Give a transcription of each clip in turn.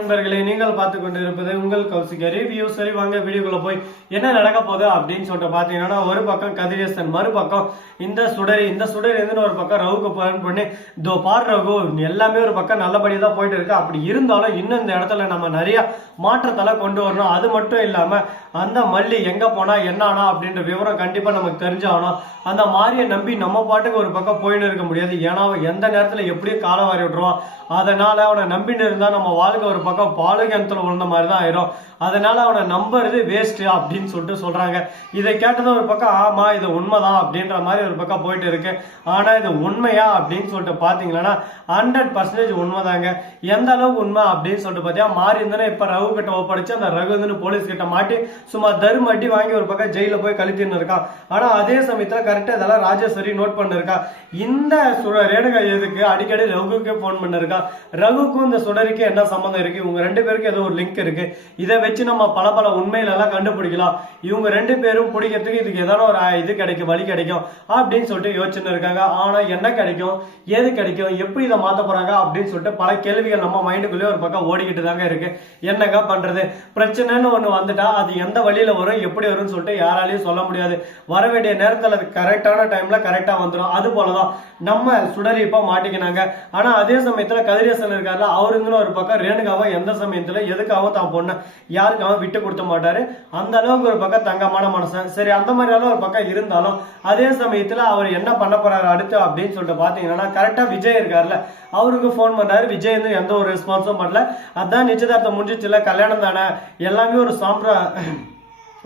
நண்பர்களே, நீங்கள் பார்த்து கொண்டிருப்பது உங்கள் கௌசிக ரிவ்யூ. சரி வாங்க வீடியோக்குள்ள போய் என்ன நடக்க போகுது அப்படின்னு சொல்லிட்டு பாத்தீங்கன்னா, ஒரு பக்கம் கதிரேசன், மறுபக்கம் இந்த சுடரி இருந்து ஒரு பக்கம் ரவுக்கு போன் பண்ணி இதோ பார் ரகு எல்லாமே ஒரு பக்கம் நல்லபடியா தான் போயிட்டு இருக்கு. அப்படி இருந்தாலும் இன்னும் இந்த இடத்துல நம்ம நிறைய மாற்றத்தெல்லாம் கொண்டு வரணும். அது மட்டும் இல்லாம அந்த மல்லி எங்க போனா என்ன ஆனா அப்படின்ற விவரம் கண்டிப்பா நமக்கு தெரிஞ்சாகணும். அந்த மாரியை நம்பி நம்ம பாட்டுக்கு ஒரு பக்கம் போயின்னு இருக்க முடியாது. ஏன்னா எந்த நேரத்துல எப்படியும் காலம் வாரி விட்டுருவான். அதனால அவனை நம்பின்னு இருந்தா நம்ம வாழ்க்கை ஒரு பக்கம் பாலுகத்துல விழுந்த மாதிரி தான் ஆயிரும். அதனால அவனை நம்புறது வேஸ்ட் அப்படின்னு சொல்லிட்டு சொல்றாங்க. இதை கேட்டதும் ஒரு பக்கம் ஆமா இது உண்மைதான் அப்படின்ற மாதிரி ஒரு பக்கம் போயிட்டு இருக்கு. ஆனா இது உண்மையா அப்படின்னு சொல்லிட்டு பாத்தீங்கன்னா 100% உண்மைதாங்க. எந்த அளவுக்கு உண்மை அப்படின்னு சொல்லிட்டு பாத்தீங்கன்னா, மாறி இருந்தானே இப்ப ரகு கிட்ட ஒப்படைச்சு அந்த ரகு போலீஸ் கிட்ட மாட்டி சும்மா தரும் அடி வாங்கி ஒரு பக்கம் ஜெயில போய் கழித்துன்னு இருக்கான். ஆனா அதே சமயத்துல கரெக்டா இதெல்லாம் ராஜேஸ்வரி நோட் பண்ணிருக்கா. இந்த ரேணுகா எதுக்கு அடிக்கடி ரகுக்கே போன் பண்ணிருக்கா. ரகுக்கும் இந்த சுடரிக்கு என்ன சம்பந்தம் இருக்கு? இவங்க ரெண்டு பேருக்கு ஏதோ ஒரு லிங்க் இருக்கு. இதை வச்சு நம்ம பல உண்மையில எல்லாம் கண்டுபிடிக்கலாம். இவங்க ரெண்டு பேரும் பிடிக்கிறதுக்கு இதுக்கு ஏதாவது ஒரு இது கிடைக்கும், வழி கிடைக்கும் அப்படின்னு சொல்லிட்டு யோசிச்சுன்னு இருக்காங்க. ஆனா என்ன கிடைக்கும், ஏது கிடைக்கும், எப்படி இதை மாத்த போறாங்க அப்படின்னு சொல்லிட்டு பல கேள்விகள் நம்ம மைண்டுக்குள்ளேயே ஒரு பக்கம் ஓடிக்கிட்டு தாங்க இருக்கு. என்னங்க பண்றது? பிரச்சனைன்னு ஒண்ணு வந்துட்டா அது எந்த வழியில வரும், எப்படி வரும்னு சொல்லிட்டு யாராலையும் சொல்ல முடியாது. வர வேண்டிய நேரத்தில் அது கரெக்டான டைம்ல கரெக்டா வந்துடும். அது போலதான் நம்ம சுடரி இப்ப மாட்டிக்கினாங்க. ஆனா அதே சமயத்துல கதிரேசன் இருக்காருல, அவருங்கன்னு ஒரு பக்கம் ரேணுகாவை எந்த சமயத்துல எதுக்காகவும் தான் பொண்ணு யாருக்காகவும் விட்டு கொடுத்த மாட்டாரு. அந்த அளவுக்கு ஒரு பக்கம் தங்கமான மனுஷன். சரி, அந்த மாதிரியாலும் ஒரு பக்கம் இருந்தாலும் அதே சமயத்துல அவர் என்ன பண்ண போறாரு அடுத்து அப்படின்னு சொல்லிட்டு பாத்தீங்கன்னா, கரெக்டா விஜய் இருக்காருல்ல, அவருக்கு போன் பண்ணாரு. விஜய் வந்து எந்த ஒரு ரெஸ்பான்ஸும் பண்ணல. அதான் நிச்சயதார்த்தம் முடிஞ்சிச்சுல, கல்யாணம் தானே, எல்லாமே ஒரு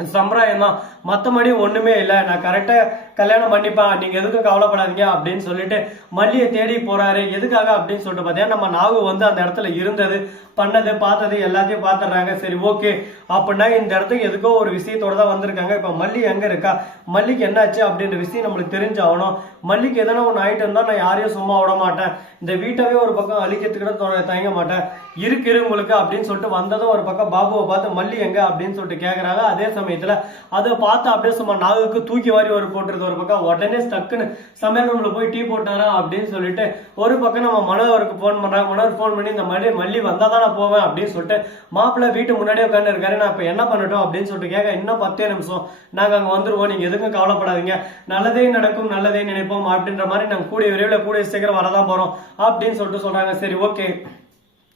சம்பிரதாயம் தான், மற்றபடி ஒண்ணுமே இல்லை, நான் கரெக்டா கல்யாணம் பண்ணிப்பேன், நீங்க எதுக்கும் கவலைப்படாதீங்க அப்படின்னு சொல்லிட்டு மல்லியை தேடி போறாரு. எதுக்காக அப்படின்னு சொல்லிட்டு பாத்தீங்கன்னா, நம்ம நாகு வந்து அந்த இடத்துல இருந்தது, பண்ணது, பார்த்தது எல்லாத்தையும் பாத்துறாங்க. சரி ஓகே, அப்படின்னா இந்த இடத்துக்கு எதுக்கோ ஒரு விஷயத்தோட தான் வந்திருக்காங்க. இப்ப மல்லி எங்க இருக்கா, மல்லிக்கு என்னாச்சு அப்படின்ற விஷயம் நம்மளுக்கு தெரிஞ்சாகணும். மல்லிக்கு எதனா ஒன்று ஆயிட்டு இருந்தா நான் யாரையும் சும்மா விட மாட்டேன், இந்த வீட்டவே ஒரு பக்கம் அழிக்கிறதுக்கு தயங்க மாட்டேன், இருக்கு உங்களுக்கு அப்படின்னு சொல்லிட்டு வந்ததும் ஒரு பக்கம் பாபுவை பார்த்து மல்லி எங்க அப்படின்னு சொல்லிட்டு கேக்குறாங்க. அதே சமயத்துல அதை பார்த்து அப்படியே சும்மா நாகுக்கு தூக்கி வாரி ஒரு போட்டுருது. ஒரு பக்கம் உடனே ஸ்டக்குன்னு சமையல் ரூம்ல போய் டீ போட்டாரா அப்படின்னு சொல்லிட்டு ஒரு பக்கம் நம்ம மனோகருக்கு போன் பண்றாங்க. மனோகர் போன் பண்ணி இந்த மாதிரி மல்லி வந்தாதான் நான் போவேன் அப்படின்னு சொல்லிட்டு, மாப்பிள்ளை வீட்டு முன்னாடியே உட்காந்து இருக்காரு, நான் இப்ப என்ன பண்ணட்டும் அப்படின்னு சொல்லிட்டு கேட்க, இன்னும் 10 நிமிஷம் நாங்க அங்க வந்துருவோம், நீங்க எதுக்கும் கவலைப்படாதீங்க, நல்லதே நடக்கும், நல்லதே நினைப்போம் அப்படின்ற மாதிரி நாங்க கூடிய விரைவில் கூடிய சீக்கிரம் வரதான் போறோம் அப்படின்னு சொல்லிட்டு சொல்றாங்க. சரி ஓகே,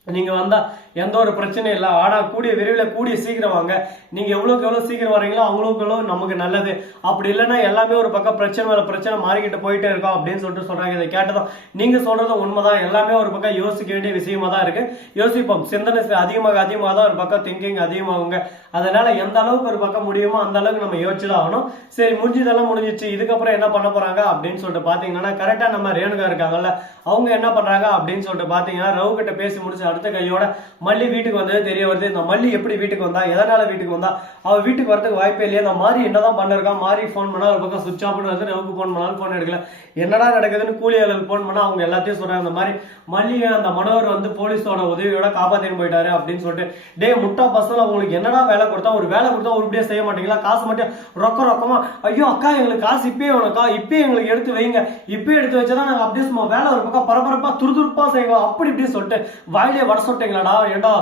நீங்க வந்தா எந்த ஒரு பிரச்சனையும் இல்லை, ஆனா கூடிய விரைவில் கூடிய சீக்கிரம் வாங்க, நீங்க எவ்வளவுக்கு எவ்வளவு சீக்கிரம் வரீங்களோ அவ்வளவுக்கு எவ்வளவு நமக்கு நல்லது. அப்படி இல்லைன்னா எல்லாமே ஒரு பக்கம் பிரச்சனை மேல பிரச்சனை மாறிக்கிட்டு போயிட்டே இருக்கோம் அப்படின்னு சொல்லிட்டு சொல்றாங்க. இதை கேட்டதும் நீங்க சொல்றதும் உண்மைதான், எல்லாமே ஒரு பக்கம் யோசிக்க வேண்டிய விஷயமா தான் இருக்கு. யோசிப்போம், சிந்தனை அதிகமாக தான் ஒரு பக்கம் திங்கிங் அதிகமாகுங்க. அதனால எந்த அளவுக்கு ஒரு பக்கம் முடியுமோ அந்த அளவுக்கு நம்ம யோசிச்சுதான் ஆகணும். சரி, முடிஞ்சதெல்லாம் முடிஞ்சிச்சு, இதுக்கப்புறம் என்ன பண்ண போறாங்க அப்படின்னு சொல்லிட்டு பாத்தீங்கன்னா, கரெக்டா நம்ம ரேணுகா இருக்காங்கல்ல, அவங்க என்ன பண்றாங்க அப்படின்னு சொல்லிட்டு பாத்தீங்கன்னா, ரவு கிட்ட பேசி முடிச்சு அடுத்த கையோட மல்லி வீட்டுக்கு வந்தது தெரிய வருது. இந்த மல்லி எப்படி வீட்டுக்கு வந்தா, எதனால வீட்டுக்கு வந்தா, அவ வீட்டுக்கு வரதுக்கு வாய்ப்பே இல்லையா, இந்த மாதிரி என்னதான் பண்ணிருக்கான். மாறி போன் பண்ணா ஒரு பக்கம் சுவிட்ச் ஆஃப் வருது, ரவுக்கு போன் பண்ணாலும் போன் எடுக்கல, என்னடா நடக்குதுன்னு கூலியாளர்கள் போன் பண்ணா அவங்க எல்லாத்தையும் சொல்றாங்க. இந்த மாதிரி மல்லிகை அந்த மனோகர் வந்து போலீஸோட உதவியோட காப்பாத்தின்னு போயிட்டாரு அப்படின்னு சொல்லிட்டு, டே முட்டா பசங்க, உங்களுக்கு என்னடா வேலை கொடுத்தா, ஒரு வேலை கொடுத்தா உருப்படியா செய்ய மாட்டீங்களா, காசு மட்டும் ரொக்கமா, ஐயோ அக்கா எங்களுக்கு காசு இப்பயே வேணும்க்கா, இப்பயே எங்களுக்கு எடுத்து வைங்க, இப்பயே எடுத்து வச்சாதான் நாங்க அப்படியே சும்மா வேலை ஒரு பக்கம் பரபரப்பா துருதுருப்பா செய்வோம் அப்படி இப்படி சொல்லிட்டு வாயிலே வர சொல்லிட்டீங்களாடா, ஏண்டா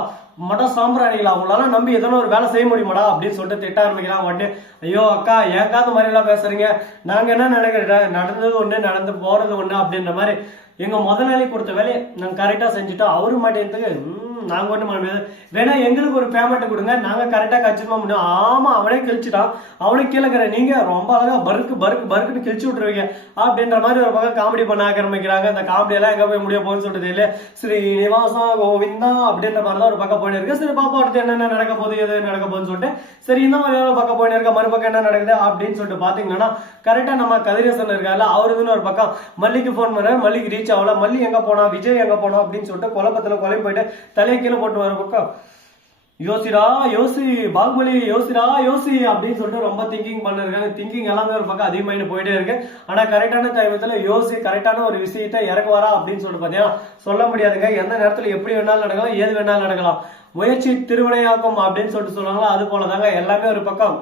மட சாம்பிராணிகளா, அவங்களால நம்பி எதனா ஒரு வேலை செய்ய முடியுமாடா அப்படின்னு சொல்லிட்டு திட்ட ஆரம்பிக்கிறான். உடனே ஐயோ அக்கா ஏக்கா இந்த மாதிரி எல்லாம் பேசுறீங்க, நாங்க என்ன நினைக்கிறேன், நடந்தது ஒண்ணு நடந்து போறது ஒண்ணு அப்படின்ற மாதிரி எங்க முதலாளி கொடுத்த வேலையை நாங்க கரெக்டா செஞ்சுட்டோம், அவரு மாட்டேன் நாங்க ஒண்ணு பண்ண முடியாது, வேணா எங்களுக்கு ஒரு பேமெண்ட் கொடுங்க, நாங்க கரெக்டா கச்சிருமா முடியும். ஆமா அவனே கிழிச்சுட்டான், அவனுக்கு கீழே நீங்க ரொம்ப அழகா பருக்குன்னு கிழிச்சு விட்டுருவீங்க அப்படின்ற மாதிரி ஒரு பக்கம் காமெடி பண்ண ஆரம்பிக்கிறாங்க. இந்த காமெடி எல்லாம் எங்க போய் முடிய போகுன்னு சொல்லிட்டு இல்ல, ஸ்ரீனிவாசா கோவிந்தா அப்படின்ற மாதிரிதான் ஒரு பக்கம் போயிட்டு இருக்கு. சரி பாப்பா அடுத்து என்னென்ன நடக்க போகுது, எது நடக்க போகுதுன்னு சொல்லிட்டு சரி இந்த மாதிரி ஒரு பக்கம் போயிட்டு இருக்க, மறுபக்கம் என்ன நடக்குது அப்படின்னு சொல்லிட்டு பாத்தீங்கன்னா, கரெக்டா நம்ம கதிரேசன் இருக்காருல்ல, அவருக்குன்னு ஒரு பக்கம் மல்லிக்கு போன் பண்ண, மல்லிக்கு ரீச் ஆகல, மல்லி எங்க போனா, விஜய் எங்க போனா அப்படின்னு சொல்லிட்டு குழப்பத்துல கொலை போயிட்டு தலையை கீழே போட்டு வர பக்கம் யோசிடா யோசி, பாகுபலி யோசி அப்படின்னு சொல்லிட்டு ரொம்ப திங்கிங் பண்ணிருக்காங்க. திங்கிங் எல்லாமே ஒரு பக்கம் அதிகமாயின்னு போயிட்டே இருக்கு. ஆனா கரெக்டான டைமத்துல யோசி கரெக்டான ஒரு விஷயத்த இறக்குவாரா அப்படின்னு சொல்லிட்டு பாத்தீங்கன்னா சொல்ல முடியாதுங்க. எந்த நேரத்துல எப்படி வேணாலும் நடக்கலாம், ஏது வேணாலும் நடக்கலாம். முயற்சி திருவினையாக்கும் அப்படின்னு சொல்லிட்டு சொல்லுவாங்களா, அது போலதாங்க எல்லாமே ஒரு பக்கம்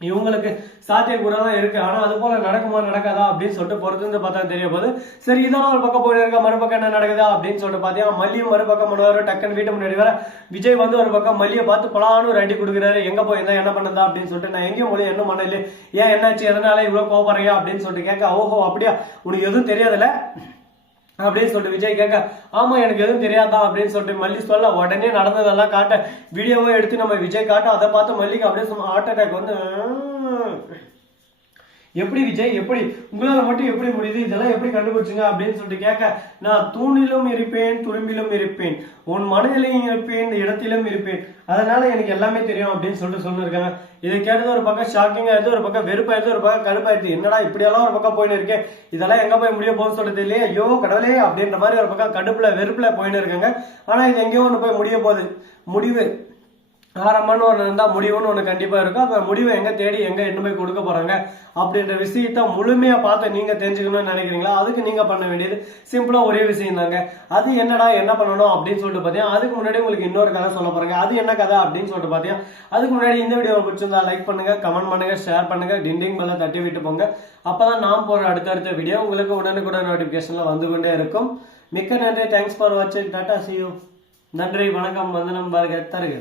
இவங்களுக்கு சாத்தியக்கூறதான் இருக்கு. ஆனா அது போல நடக்குமா நடக்காதா அப்படின்னு சொல்லிட்டு பொறுத்து பார்த்தா தெரிய போது. சரி, இதெல்லாம் ஒரு பக்கம் போயிட்டு இருக்க, மறுபக்கம் என்ன நடக்குதா அப்படின்னு சொல்லிட்டு பாத்தீங்கன்னா மல்லியும் மறுபக்கம் பண்ணுவாரு. டக்குன்னு வீட்டு முன்னாடி வர விஜய் வந்து ஒரு பக்கம் மல்லியை பார்த்து பலான்னு ஒரு அடி கொடுக்குறாரு. எங்க போயிருந்தா என்ன பண்ணதா அப்படின்னு சொல்லிட்டு, நான் எங்கேயும் போய் என்ன பண்ணல, ஏன் என்னாச்சு, எதனால இவ்வளவு கோபப்படுறியா அப்படின்னு சொல்லிட்டு கேட்க, ஓஹோ அப்படியா, உனக்கு எதுவும் தெரியாதுல்ல அப்படின்னு சொல்லிட்டு விஜய் கேட்க, ஆமா எனக்கு எதுவும் தெரியாதா அப்படின்னு சொல்லிட்டு மல்லி சொல்ல, உடனே நடந்ததெல்லாம் காட்ட வீடியோவை எடுத்து நம்ம விஜய் காட்ட, அதை பார்த்து மல்லிக்கு அப்படியே ஹார்ட் அட்டாக் வந்து, எப்படி விஜய், எப்படி உங்களால மட்டும் எப்படி முடியுது, இதெல்லாம் எப்படி கண்டுபிடிச்சுங்க அப்படின்னு சொல்லிட்டு கேட்க, நான் தூணிலும் இருப்பேன், துரும்பிலும் இருப்பேன், உன் மனதிலையும் இருப்பேன், இந்த இடத்திலும் இருப்பேன், அதனால எனக்கு எல்லாமே தெரியும் அப்படின்னு சொல்லிட்டு சொல்லிருக்காங்க. இதை கேட்டது ஒரு பக்கம் ஷாக்கிங்கா இருந்து, ஒரு பக்கம் வெறுப்பாயிடுது, ஒரு பக்கம் கடுப்பாயிடுது. என்னடா இப்படியெல்லாம் ஒரு பக்கம் போயின்னு இருக்கேன், இதெல்லாம் எங்க போய் முடிய போகுதுன்னு சொல்லிட்டு இல்லையே, ஐயோ கடவுளே அப்படின்ற மாதிரி ஒரு பக்கம் கடுப்புல வெறுப்புல போயின்னு இருக்காங்க. ஆனா இது எங்கேயோ ஒண்ணு போய் முடிய போகுது. முடிவு ஆரம்பம்னு ஒன்று இருந்தால் முடிவுன்னு ஒன்று கண்டிப்பாக இருக்கும். அப்போ முடிவை எங்கே தேடி எங்கே என்ன போய் கொடுக்க போகிறாங்க அப்படின்ற விஷயத்த முழுமையாக பார்த்து நீங்கள் தெரிஞ்சுக்கணும்னு நினைக்கிறீங்களா? அதுக்கு நீங்கள் பண்ண வேண்டியது சிம்பிளாக ஒரே விஷயம் தாங்க. அது என்னடா என்ன பண்ணணும் அப்படின்னு சொல்லிட்டு பார்த்தீங்கன்னா, அதுக்கு முன்னாடி உங்களுக்கு இன்னொரு கதை சொல்ல போகிறாங்க. அது என்ன கதை அப்படின்னு சொல்லிட்டு பார்த்தீங்கன்னா, அதுக்கு முன்னாடி இந்த வீடியோ பிடிச்சிருந்தா லைக் பண்ணுங்க, கமெண்ட் பண்ணுங்க, ஷேர் பண்ணுங்க, டிண்டிங் பெல்ல தட்டி விட்டு போங்க. அப்போதான் நான் போகிற அடுத்தடுத்த வீடியோ உங்களுக்கு உடனுக்குடன் நோட்டிஃபிகேஷனில் வந்து கொண்டே இருக்கும். மிக்க நன்றி. தேங்க்ஸ் ஃபார் வாட்சிங். Tata, see you. நன்றி, வணக்கம், வந்தனம், பாருங்க, தருக.